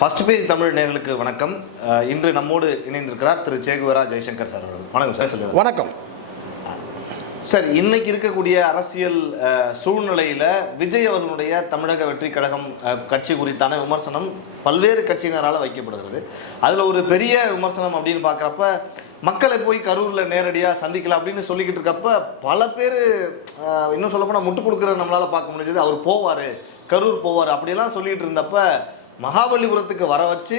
First page Tamil நேயர்களுக்கு வணக்கம். இன்று நம்மோடு இணைந்திருக்கிறார் திரு சேகுவரா ஜெய்சங்கர் சார் அவர்கள். வணக்கம் சார். சொல்லுங்கள். வணக்கம் சார். இன்னைக்கு இருக்கக்கூடிய அரசியல் சூழ்நிலையில் விஜய் அவர்களுடைய தமிழக வெற்றி கழகம் கட்சி குறித்தான விமர்சனம் பல்வேறு கட்சியினரால் வைக்கப்படுகிறது. அதில் ஒரு பெரிய விமர்சனம் அப்படின்னு பார்க்குறப்ப மக்களை போய் கரூரில் நேரடியாக சந்திக்கலாம் அப்படின்னு சொல்லிக்கிட்டு இருக்கப்ப பல பேர் இன்னும் சொல்லப்போனால் முட்டு கொடுக்குறத நம்மளால் பார்க்க முடிஞ்சது. அவர் போவார், கரூர் போவார் அப்படிலாம் சொல்லிகிட்டு இருந்தப்ப மகாபலிபுரத்துக்கு வர வச்சு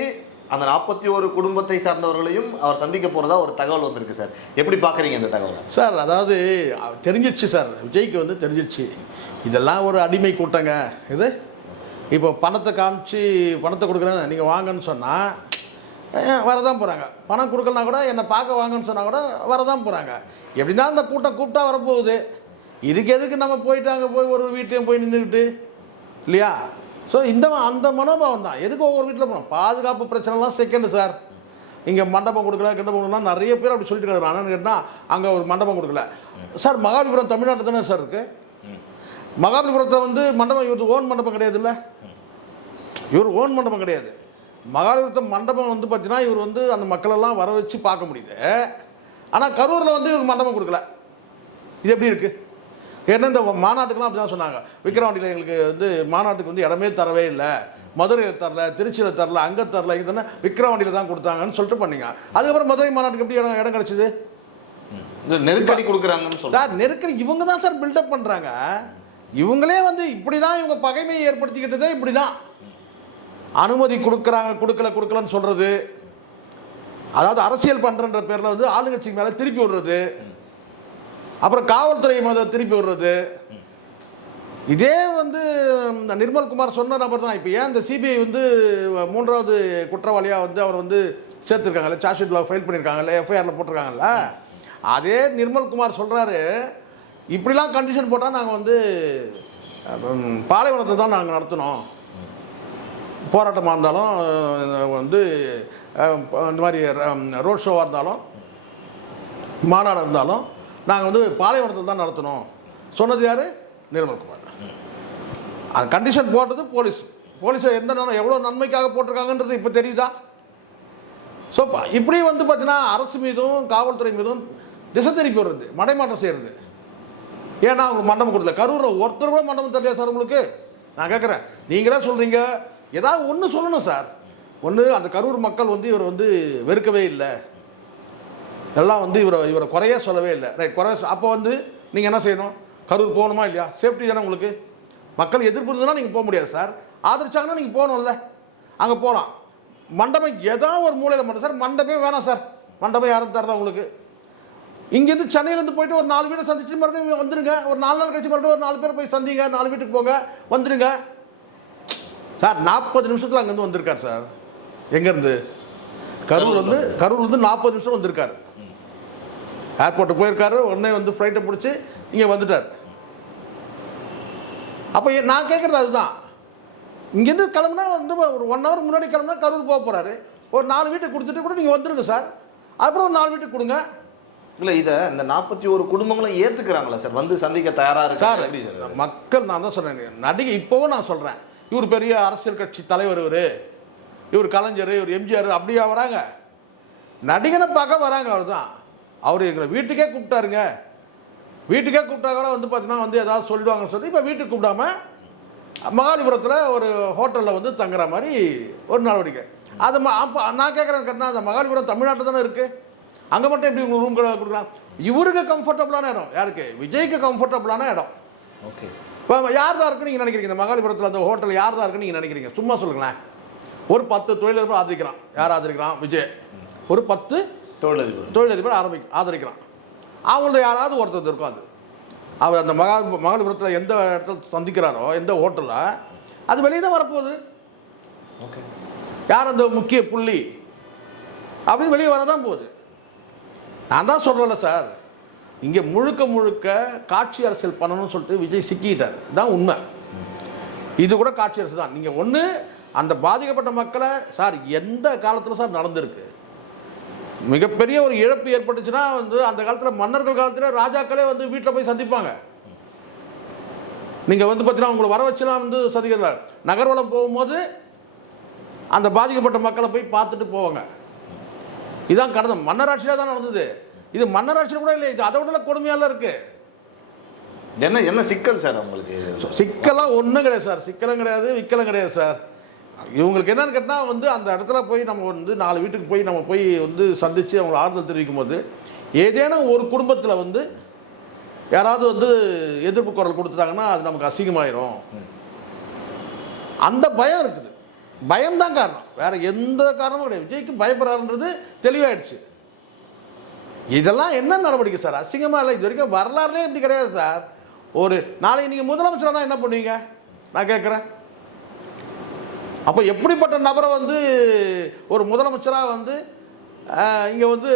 அந்த 41 குடும்பத்தை சார்ந்தவர்களையும் அவர் சந்திக்க போகிறதா ஒரு தகவல் வந்திருக்கு சார். எப்படி பார்க்குறீங்க இந்த தகவலை சார்? அதாவது தெரிஞ்சிடுச்சு சார், விஜய்க்கு வந்து தெரிஞ்சிடுச்சு இதெல்லாம் ஒரு அடிமை கூட்டங்க. இது இப்போ பணத்தை காமிச்சு பணத்தை கொடுக்குறேன் நீங்கள் வாங்கன்னு சொன்னால் வரதான் போகிறாங்க. பணம் கொடுக்கலனா கூட என்னை பார்க்க வாங்கன்னு சொன்னால் கூட வரதான் போகிறாங்க. எப்படின்னா அந்த கூட்டம் கூப்பிட்டா வரப்போகுது. இதுக்கு எதுக்கு நம்ம போயிட்டு அங்கே போய் ஒரு வீட்லேயும் போய் நின்றுக்கிட்டு இல்லையா? ஸோ அந்த மனோபாவம் தான். எதுக்கு ஒவ்வொரு வீட்டில் போகணும்? பாதுகாப்பு பிரச்சனைலாம் செகண்டு சார். இங்கே மண்டபம் கொடுக்கல கிண்டபம் கொடுக்கலாம் நிறைய பேர் அப்படி சொல்லிட்டு இருக்காரு. ஆனால் கேட்டால் அங்கே ஒரு மண்டபம் கொடுக்கல சார். மகாபலிபுரம் தமிழ்நாட்டில் தானே சார் இருக்குது. மகாபலிபுரத்தில் வந்து மண்டபம் இவருக்கு ஓன் மண்டபம் கிடையாது. இல்லை, இவர் ஓன் மண்டபம் கிடையாது. மகாபலிபுரத்தை மண்டபம் வந்து பார்த்தீங்கன்னா இவர் வந்து அந்த மக்களெல்லாம் வர வச்சு பார்க்க முடியுது. ஆனால் கரூரில் வந்து இவருக்கு மண்டபம் கொடுக்கல. இது எப்படி இருக்குது? ஏன்னா இந்த மாநாட்டுக்கெல்லாம் அப்படி தான் சொன்னாங்க. விக்கிரவாண்டியில் எங்களுக்கு வந்து மாநாட்டுக்கு வந்து இடமே தரவே இல்லை, மதுரையில் தரல, திருச்சியில் தரல, அங்கே தரல, இது தானே விக்கிரவாண்டியில் தான் கொடுத்தாங்கன்னு சொல்லிட்டு பண்ணீங்க. அதுக்கப்புறம் மதுரை மாநாட்டுக்கு எப்படி இடம் கிடச்சிது? நெருக்கடி கொடுக்குறாங்கன்னு சொல்லுங்கள். நெருக்கடி இவங்க தான் சார் பில்டப் பண்ணுறாங்க. இவங்களே வந்து இப்படி தான் இவங்க பகைமையை ஏற்படுத்திக்கிட்டதே இப்படி தான். அனுமதி கொடுக்குறாங்க, கொடுக்கலன்னு சொல்கிறது, அதாவது அரசியல் பண்ணுறன்ற பேரில் வந்து ஆளுங்கட்சி மேலே திருப்பி விடுறது, அப்புறம் காவல்துறை மேலே திருப்பி விடுறது. இதே வந்து நிர்மல்குமார் சொன்ன நபர் தான். இப்போ ஏன் இந்த சிபிஐ வந்து 3வது குற்றவாளியாக வந்து அவர் வந்து சேர்த்துருக்காங்கல்ல, சார்ஜ் ஷீட்டில் ஃபைல் பண்ணியிருக்காங்கல்ல, எஃப்ஐஆரில் போட்டிருக்காங்கல்ல, அதே நிர்மல்குமார் சொல்கிறாரு இப்படிலாம் கண்டிஷன் போட்டால் நாங்கள் வந்து பாலைவனத்தை தான் நாங்கள் நடத்தணும், போராட்டமாக இருந்தாலும் வந்து இந்த மாதிரி ரோட் ஷோவாக இருந்தாலும் மாநாடு இருந்தாலும் நாங்கள் வந்து பாலைவனத்தில் தான் நடத்தணும் சொன்னது யார்? நிர்மல்குமார். அந்த கண்டிஷன் போட்டது போலீஸை எவ்வளோ நன்மைக்காக போட்டிருக்காங்கன்றது இப்போ தெரியுதா? ஸோ இப்படி வந்து பார்த்தீங்கன்னா அரசு மீதும் காவல்துறை மீதும் திசை திருப்பி வருது, மடைமாற்றம் செய்கிறது. ஏன்னா அவங்க மண்டபம் கொடுக்கல. கரூரில் ஒருத்தர் கூட மண்டபம் தெரியல சார் உங்களுக்கு. நான் கேட்குறேன், நீங்களே சொல்கிறீங்க, ஏதாவது ஒன்று சொல்லணும் சார். ஒன்று, அந்த கரூர் மக்கள் வந்து இவர் வந்து வெறுக்கவே இல்லை, எல்லாம் வந்து இவரை குறைய சொல்லவே இல்லை. ரைட், அப்போ வந்து நீங்கள் என்ன செய்யணும்? கரூர் போகணுமா இல்லையா? சேஃப்டி தானே உங்களுக்கு. மக்கள் எதிர்ப்பு இருந்ததுன்னா நீங்கள் போக முடியாது சார். ஆதரிச்சாங்கன்னா நீங்கள் போகணும்ல, அங்கே போகலாம். மண்டபம் ஏதாவது ஒரு மூலையில் மட்டும் சார், மண்டபமே வேணாம் சார். மண்டபம் யாரும் தரல உங்களுக்கு. இங்கேருந்து சென்னையிலேருந்து போயிட்டு ஒரு 4 வீட்டை சந்திச்சுட்டு மறுபடியும் வந்துடுங்க. ஒரு 4 நாள் கழிச்சு மறுபடியும் ஒரு 4 பேர் போய் சந்திங்க, 4 வீட்டுக்கு போங்க, வந்துடுங்க சார். 40 நிமிஷத்தில் அங்கேருந்து வந்திருக்கார் சார். எங்கேருந்து? கரூர் வந்து 40 நிமிஷம் வந்திருக்காரு. ஏர்போர்ட்டுக்கு போயிருக்காரு, உடனே வந்து ஃப்ளைட்டை பிடிச்சி இங்கே வந்துட்டார். அப்போ நான் கேட்குறது அதுதான். இங்கேருந்து கிளம்புனா வந்து ஒரு 1 ஹவர் முன்னாடி கிளம்புனா கரூர் போக போகிறாரு. ஒரு 4 வீட்டுக்கு கொடுத்துட்டு கூட நீங்கள் வந்துடுங்க சார். அப்புறம் ஒரு 4 வீட்டுக்கு கொடுங்க. இல்லை, இதை இந்த 41 குடும்பங்களும் ஏற்றுக்கிறாங்களா சார்? வந்து சந்திக்க தயாராக இருக்கு சார். மக்கள், நான் தான் சொல்கிறேன், நடிகை இப்போவும் நான் சொல்கிறேன், இவர் பெரிய அரசியல் கட்சி தலைவர், இவர் கலைஞர், இவர் எம்ஜிஆர் அப்படியா வராங்க? நடிகனை பார்க்க வராங்க. அவர் தான். அவர் எங்களை வீட்டுக்கே கூப்பிட்டாருங்க. வீட்டுக்கே கூப்பிட்டா கூட வந்து பார்த்தீங்கன்னா வந்து ஏதாவது சொல்லிடுவாங்கன்னு சொல்லி இப்போ வீட்டுக்கு கூப்பிடாம மகாபலிபுரத்தில் ஒரு ஹோட்டலில் வந்து தங்குற மாதிரி ஒரு நடவடிக்கை. அது அப்போ நான் கேட்குறேன், கேட்டால் அந்த மகாபலிபுரம் தமிழ்நாட்டில் தானே இருக்குது. அங்கே மட்டும் எப்படி உங்கள் ரூம் கொடுக்கலாம்? இவருக்கு கம்ஃபர்டபுளான இடம் யாருக்கு? விஜய்க்கு கம்ஃபர்டபுளான இடம். ஓகே. இப்போ யார் தான் இருக்குன்னு நீங்கள் நினைக்கிறீங்க? இந்த மகாபலிபுரத்தில் அந்த ஹோட்டல் யார் தான் இருக்குன்னு நீங்கள் நினைக்கிறீங்க? சும்மா சொல்லுங்களேன். ஒரு 10 தொழிலதிபர் ஆதரிக்கிறான். யார் ஆதரிக்கிறான்? விஜய். ஒரு 10 தொழிலதிபர் ஆதரிக்கிறான். அவங்கள யாராவது ஒருத்தர் இருக்கும். அவர் அந்த மகாபலிபுரத்தில் எந்த இடத்துல சந்திக்கிறாரோ, எந்த ஹோட்டலில், அது வெளியே தான் வரப்போகுது. ஓகே. யார் அந்த முக்கிய புள்ளி அப்படின்னு வெளியே வரதான் போகுது. நான் தான் சொல்கிறேன்ல சார், இங்கே முழுக்க காட்சி அரசியல் பண்ணணும்னு சொல்லிட்டு விஜய் சிக்கிட்டார். இதுதான் உண்மை. இது கூட காட்சி அரசு தான். நீங்கள் ஒன்று அந்த பாதிக்கப்பட்ட மக்களை சார் எந்த காலத்தில் சார் நடந்திருக்கு? மிகப்பெரிய ஒரு இழப்பு ஏற்பட்டுச்சுன்னா வந்து அந்த காலத்தில் மன்னர்கள் காலத்தில் ராஜாக்களே வந்து வீட்டில் போய் சந்திப்பாங்க. நீங்கள் வந்து பார்த்தீங்கன்னா உங்களை வர வச்சுலாம் வந்து சந்திக்கிறார். நகர்வலம் போகும்போது அந்த பாதிக்கப்பட்ட மக்களை போய் பார்த்துட்டு போவாங்க. இதுதான் கடந்த மன்னராட்சியாக தான் நடந்தது. இது மன்னராட்சியில் கூட இல்லை, இது அதை விட கொடுமையால இருக்கு. என்ன சிக்கல் சார் உங்களுக்கு? சிக்கலாம் ஒன்றும் கிடையாது சார், சிக்கலும் கிடையாது, விக்கலும் கிடையாது சார். இவங்களுக்கு என்னன்னு கேட்டால் வந்து அந்த இடத்துல போய் நம்ம வந்து 4 வீட்டுக்கு போய் நம்ம போய் வந்து சந்தித்து அவங்களை ஆறுதல் தெரிவிக்கும் போது ஏதேனும் ஒரு குடும்பத்தில் வந்து யாராவது வந்து எதிர்ப்பு குரல் கொடுத்துட்டாங்கன்னா அது நமக்கு அசிங்கமாயிரும். அந்த பயம் இருக்குது, பயம்தான் காரணம், வேற எந்த காரணமும் கிடையாது. விஜய்க்கு பயப்படுறாருன்றது தெளிவாயிடுச்சு. இதெல்லாம் என்ன நடவடிக்கை சார்? அசிங்கமாக இல்லை, இது வரைக்கும் வரலாறுலேயே இப்படி கிடையாது சார். ஒரு நாளைக்கு நீங்கள் முதலமைச்சரானா என்ன பண்ணுவீங்க நான் கேட்குறேன். அப்போ எப்படிப்பட்ட நபரை வந்து ஒரு முதலமைச்சராக வந்து இங்கே வந்து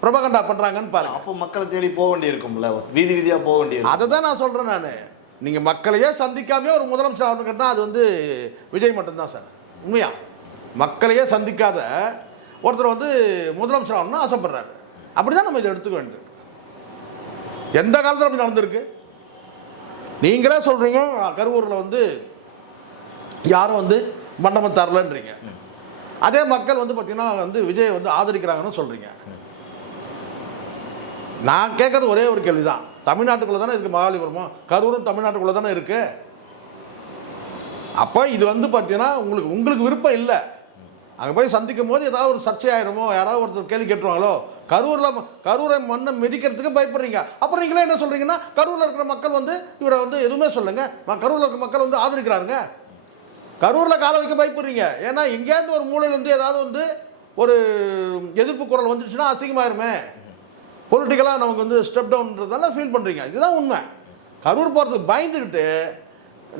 பிரபகண்டா பண்ணுறாங்கன்னு பாருங்க. அப்போ மக்களை தேடி போக வேண்டியிருக்கும்ல, வீதி வீதியாக போக வேண்டியிருக்கும். அதை தான் நான் சொல்கிறேன். நான் நீங்கள் மக்களையே சந்திக்காமே ஒரு முதலமைச்சர் ஆகணும்னு கேட்டால் அது வந்து விஜய் மட்டும்தான் சார். உண்மையா மக்களையே சந்திக்காத ஒருத்தர் வந்து முதலமைச்சர் ஆகணும்னு ஆசைப்படுறாரு. அப்படி தான் நம்ம இதை எடுத்துக்க வேண்டியது. எந்த காலத்தில் அப்படி நடந்திருக்கு? நீங்களே சொல்கிறீங்க கரூரில் வந்து யாரும் வந்து மண்டபம் தரலன்றீங்க. அதே மக்கள் வந்து பார்த்தீங்கன்னா வந்து விஜய் வந்து ஆதரிக்கிறாங்கன்னு சொல்கிறீங்க. நான் கேட்குறது ஒரே ஒரு கேள்வி தான். தமிழ்நாட்டுக்குள்ளே தானே இருக்குது மகாபலிபுரமும், கரூரும் தமிழ்நாட்டுக்குள்ளே தானே இருக்குது. அப்போ இது வந்து பார்த்தீங்கன்னா உங்களுக்கு விருப்பம் இல்லை. அங்கே போய் சந்திக்கும் போது ஏதாவது ஒரு சர்ச்சை ஆயிருமோ, யாராவது ஒருத்தர் கேள்வி கேட்டுருவாங்களோ, கரூரை மண்ணை மிதிக்கிறதுக்கு பயப்படுறீங்க. அப்புறம் நீங்களே என்ன சொல்கிறீங்கன்னா கரூரில் இருக்கிற மக்கள் வந்து இவரை வந்து எதுவுமே சொல்லுங்க, கரூரில் இருக்கிற மக்கள் வந்து ஆதரிக்கிறாருங்க. கரூரில் கால வைக்க பயப்படுறீங்க. ஏன்னா எங்கேயாவது ஒரு மூலையில் வந்து ஏதாவது வந்து ஒரு எதிர்ப்பு குரல் வந்துச்சுன்னா அசிங்கமாயிருமே, பொலிட்டிக்கலாக நமக்கு வந்து ஸ்டெப் டவுன்றதால ஃபீல் பண்ணுறீங்க. இதுதான் உண்மை. கரூர் போகிறதுக்கு பயந்துக்கிட்டு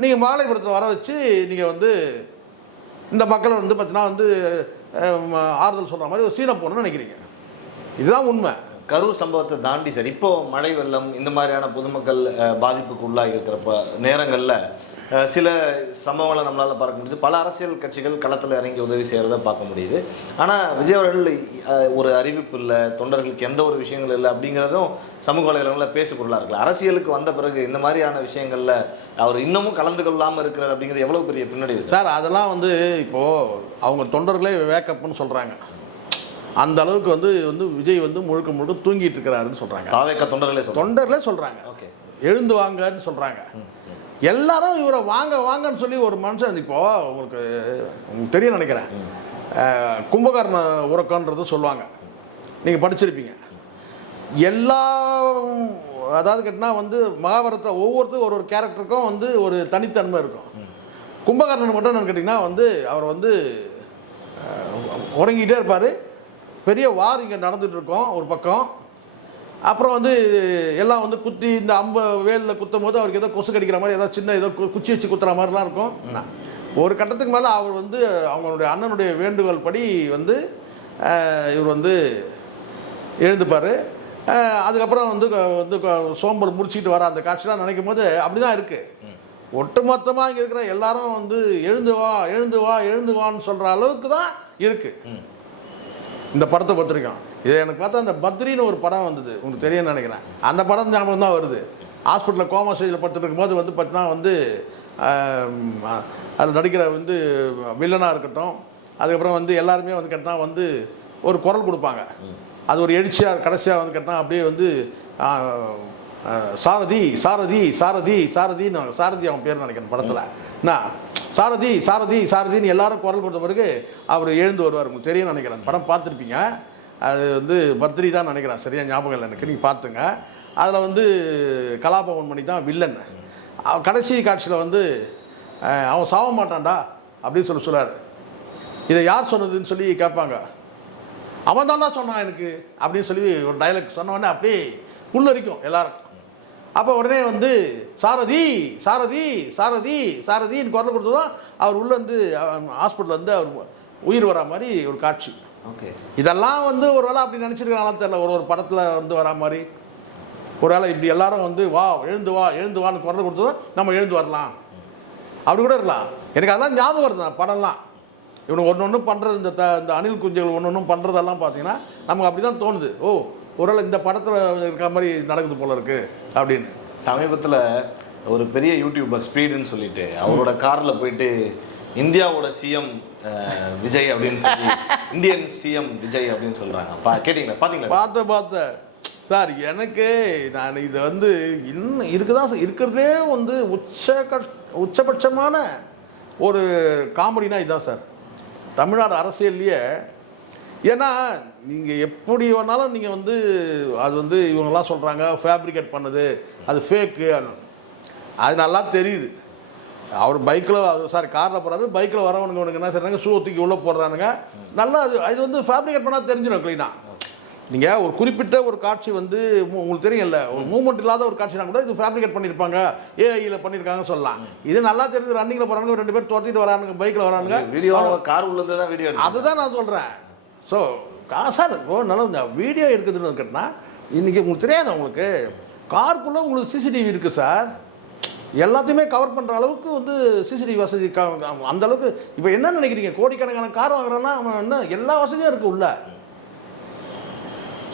நீங்கள் மகாபலிபுரத்தில் வர வச்சு நீங்கள் வந்து இந்த மக்களை வந்து பார்த்தீங்கன்னா வந்து ஆறுதல் சொல்கிற மாதிரி ஒரு சீனை போகணும்னு நினைக்கிறீங்க. இதுதான் உண்மை. கரூர் சம்பவத்தை தாண்டி சார், இப்போ மழை வெள்ளம் இந்த மாதிரியான பொதுமக்கள் பாதிப்புக்கு உள்ளாகி இருக்கிறப்ப நேரங்களில் சில சம்பவங்களை நம்மளால் பார்க்க முடியுது. பல அரசியல் கட்சிகள் களத்தில் இறங்கி உதவி செய்கிறத பார்க்க முடியுது. ஆனால் விஜய் அவர்கள் ஒரு அறிவிப்பு இல்லை, தொண்டர்களுக்கு எந்த ஒரு விஷயங்கள் இல்லை அப்படிங்கிறதும் சமூக வலைதளங்களில் பேசு பொருளாக இருக்குல்ல. அரசியலுக்கு வந்த பிறகு இந்த மாதிரியான விஷயங்களில் அவர் இன்னமும் கலந்து கொள்ளாமல் இருக்கிறது அப்படிங்கிறது எவ்வளோ பெரிய பின்னடைவு சார். அதெல்லாம் வந்து இப்போது அவங்க தொண்டர்களே வேக்கப்னு சொல்கிறாங்க. அந்த அளவுக்கு வந்து விஜய் வந்து முழுக்க தூங்கிட்டு இருக்கிறாருன்னு சொல்கிறாங்க. தாவேக்க தொண்டர்களே சொல்கிறாங்க. ஓகே, எழுந்து வாங்கன்னு சொல்கிறாங்க. எல்லாரும் இவரை வாங்கன்னு சொல்லி ஒரு மனுஷன் இப்போ உங்களுக்கு தெரியும் நினைக்கிறேன், கும்பகர்ண உறக்கன்றது சொல்லுவாங்க, நீங்கள் படிச்சிருப்பீங்க. எல்லா அதாவது கேட்டால் வந்து மகாபாரதத்தில் ஒவ்வொருத்தரும் ஒரு கேரக்டருக்கும் வந்து ஒரு தனித்தன்மை இருக்கும். கும்பகர்ணன் மட்டும் என்னன்னு கேட்டிங்கன்னா வந்து அவர் வந்து உறங்கிக்கிட்டே இருப்பார். பெரிய வார் இங்கே நடந்துகிட்டு இருக்கோம் ஒரு பக்கம். அப்புறம் வந்து எல்லாம் வந்து குத்தி இந்த வேலில் குத்தும் போது அவருக்கு ஏதோ கொசு கடிக்கிற மாதிரி ஏதோ சின்ன ஏதோ குச்சி வச்சு குத்துற மாதிரிலாம் இருக்கும். ஒரு கட்டத்துக்கு மேலே அவர் வந்து அவங்களுடைய அண்ணனுடைய வேண்டுகோள் படி வந்து இவர் வந்து எழுந்துப்பார். அதுக்கப்புறம் வந்து சோம்பல் முடிச்சுட்டு வர அந்த காட்சிலாம் நினைக்கும் போது அப்படி தான் இருக்குது. ஒட்டுமொத்தமாக இங்கே இருக்கிற எல்லாரும் வந்து எழுந்து வான்னு சொல்கிற அளவுக்கு தான் இருக்குது இந்த படத்தை பொறுத்திருக்கோம். இது எனக்கு பார்த்தா அந்த பத்ரின்னு ஒரு படம் வந்தது, உங்களுக்கு தெரியும்னு நினைக்கிறேன். அந்த படம் ஞாபகம் தான் வருது. ஹாஸ்பிட்டலில் கோமா ஸ்டேஜில் படுத்துட்டு இருக்கும்போது வந்து பார்த்தீங்கன்னா வந்து அதில் நடிக்கிற வந்து வில்லனாக இருக்கட்டும், அதுக்கப்புறம் வந்து எல்லாருமே வந்து கேட்டால் வந்து ஒரு குரல் கொடுப்பாங்க. அது ஒரு எழுச்சியாக கடைசியாக வந்து கேட்டால் அப்படியே வந்து சாரதி சாரதி சாரதி சாரதின்னு சாரதி அவன் பேர் நினைக்கிறேன் படத்தில். என்ன சாரதின்னு எல்லாரும் குரல் கொடுத்த பிறகு அவர் எழுந்து வருவார். உங்களுக்கு தெரியும்னு நினைக்கிறேன், படம் பார்த்துருப்பீங்க. அது வந்து பத்ரி தான் நினைக்கிறேன், சரியாக ஞாபகம் இல்லை எனக்கு, நீங்கள் பார்த்துங்க. அதில் வந்து கலாபவன் மணி தான் வில்லன். கடைசி காட்சியில் வந்து அவன் சாவ மாட்டான்டா அப்படின்னு சொல்லுவார். இதை யார் சொன்னதுன்னு சொல்லி கேட்பாங்க. அவன் தான்டா சொன்னான் எனக்கு அப்படின்னு சொல்லி ஒரு டைலாக் சொன்னவொடனே அப்படியே புல்லரிக்கும் எல்லாரும். அப்போ உடனே வந்து சாரதி சாரதி சாரதி சாரதின்னு குரல் கொடுத்ததும் அவர் உள்ளே வந்து ஹாஸ்பிட்டலில் வந்து அவர் உயிர் வரா மாதிரி ஒரு காட்சி. ஓகே, இதெல்லாம் வந்து ஒரு வேளை அப்படி நினச்சிருக்காங்களா தெரியல. ஒரு படத்தில் வந்து வரா மாதிரி ஒரு வேளை இப்படி எல்லாரும் வந்து எழுந்து வான்னு குரல் கொடுத்ததும் நம்ம எழுந்து வரலாம் அப்படி கூட இருக்கலாம். எனக்கு அதெல்லாம் ஞாபகம் வருது. படம்லாம் இவனு ஒன்று பண்ணுறது, இந்த அணில் குஞ்சுகள் ஒன்று பண்ணுறதெல்லாம் பார்த்தீங்கன்னா நமக்கு அப்படி தான் தோணுது. ஒருவேளை இந்த படத்தில் இருக்கிற மாதிரி நடக்குது போல இருக்கு அப்படின்னு. சமீபத்தில் ஒரு பெரிய யூடியூபர் ஸ்பீடுன்னு சொல்லிட்டு அவரோட காரில் போயிட்டு இந்தியாவோட சிஎம் விஜய் அப்படின்னு சொல்லி இந்தியன் சிஎம் விஜய் அப்படின்னு சொல்றாங்க. கேட்டீங்களா? பாத்தீங்களா? பார்த்தேன் சார். எனக்கு நான் இது வந்து இன்னும் இருக்குதான் இருக்கிறதே வந்து உச்சபட்சமான ஒரு காமெடினா இதுதான் சார் தமிழ்நாடு அரசியல்லையே. ஏன்னா நீங்கள் எப்படி வேணாலும் நீங்கள் வந்து அது வந்து இவங்கெல்லாம் சொல்கிறாங்க ஃபேப்ரிகேட் பண்ணது, அது ஃபேக்கு, அது நல்லா தெரியுது. அவர் பைக்கில் காரில் போகிறாரு, பைக்கில் வரவனுங்க என்ன செய்றாங்க, ஷூ தூக்கி உள்ளே போடுறானுங்க. நல்லா அது வந்து ஃபேப்ரிகேட் பண்ணால் தெரிஞ்சிடும் க்ளீனாக. நீங்கள் ஒரு குறிப்பிட்ட ஒரு காட்சி வந்து உங்களுக்கு தெரியல, ஒரு மூவ்மெண்ட் இல்லாத ஒரு காட்சினா கூட இது ஃபேப்ரிகேட் பண்ணியிருப்பாங்க, ஏஐயில் பண்ணியிருக்காங்கன்னு சொல்லலாம். இது நல்லா தெரியுது. ரன்னிங்கில் போகிறாங்க, 2 பேர் துரத்திட்டு வரானுங்க, பைக்கில் வரானுங்க. வீடியோ கார் உள்ளது தான் வீடியோ, அதுதான் நான் சொல்கிறேன். ஸோ சார் நல்லா இந்த வீடியோ இருக்குதுன்னு கேட்டால் இன்றைக்கி உங்களுக்கு தெரியாது. உங்களுக்கு காருக்குள்ளே உங்களுக்கு சிசிடிவி இருக்குது சார். எல்லாத்தையுமே கவர் பண்ணுற அளவுக்கு வந்து சிசிடிவி வசதி அந்த அளவுக்கு. இப்போ என்ன நினைக்கிறீங்க, கோடிக்கணக்கான கார் வாங்குறோன்னா அவன் என்ன எல்லா வசதியும் இருக்குது உள்ள.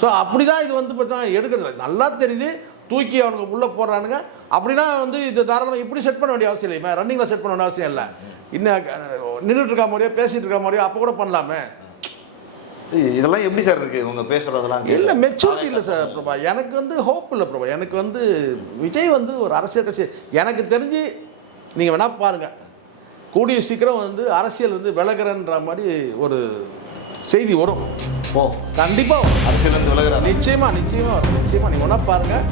ஸோ அப்படி தான் இது வந்து பார்த்தா எடுக்கிறது நல்லா தெரியுது. தூக்கி அவனுக்கு உள்ளே போடுறானுங்க. அப்படின்னா வந்து இது தாராளமாக இப்படி செட் பண்ண வேண்டிய அவசியம் இல்லை. ரன்னிங்கில் செட் பண்ண வேண்டிய அவசியம் இல்லை. இன்னும் நின்றுட்டு இருக்க மாதிரியோ பேசிகிட்டு இருக்க மாதிரியோ அப்போ கூட பண்ணலாமே. இதெல்லாம் எப்படி சார் இருக்குது இவங்க பேசுகிறதெல்லாம்? இல்லை, மெச்சூரிட்டி இல்லை சார் பிரபா. எனக்கு வந்து ஹோப் இல்லை பிரபா. எனக்கு வந்து விஜய் வந்து ஒரு அரசியல் கட்சி எனக்கு தெரிஞ்சு நீங்கள் வேணால் பாருங்கள், கூடிய சீக்கிரம் வந்து அரசியல் வந்து விலகிறன்ற மாதிரி ஒரு செய்தி வரும். ஓ, கண்டிப்பாக அரசியல் வந்து விலகிறார். நிச்சயமாக நீங்கள் வேணால் பாருங்கள்.